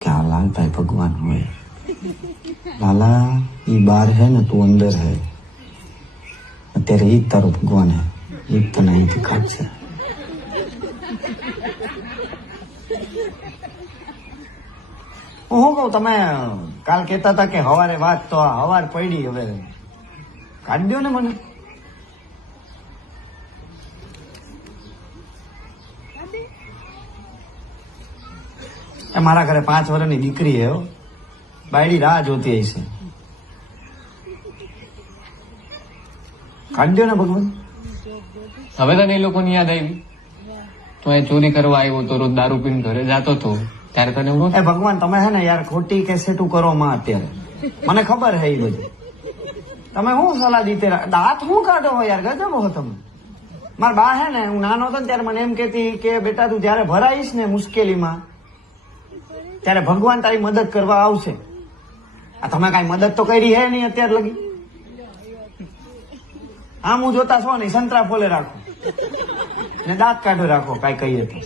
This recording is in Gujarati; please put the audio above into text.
क्या लाल भाई भगवान हुए लाला ये बार है ना तू अंदर है तेरे एक तारो भगवान है एक तो नहीं दिखा છે હું કહું તમે કાલ કહેતા હતા કે હવારે વાત તો હવાર પડી હવે કાઢી દો ને મને મારા ઘરે 5 વર્ષની દીકરી હે બાયડી રાહ જોતી હશે કાઢી દો ને ભગવાન હવે તને એ લોકોની યાદ આવી તો એ ચોરી કરવા આવ્યો તો રોજ દારૂ પીને ઘરે જતો હતો ત્યારે તને એવું એ ભગવાન તમે હે ને યાર ખોટી કેસેટું કરો માં અત્યારે મને ખબર હે એ બધી તમે શું સલાહ દીતે દાંત શું કાઢો હો યાર ગજબ હો તમે મારા બા હે ને હું નાનો હતો ને ત્યારે મને એમ કહેતી કે બેટા તું જયારે ભરાઈશ ને મુશ્કેલીમાં ત્યારે ભગવાન તારી મદદ કરવા આવશે આ તમે કઈ મદદ તો કરી હે નહીં અત્યાર લગી આમ હું જોતા છો ને સંતરા ફોલે રાખો ને દાંત કાઢો રાખો કઈ કહીએ તો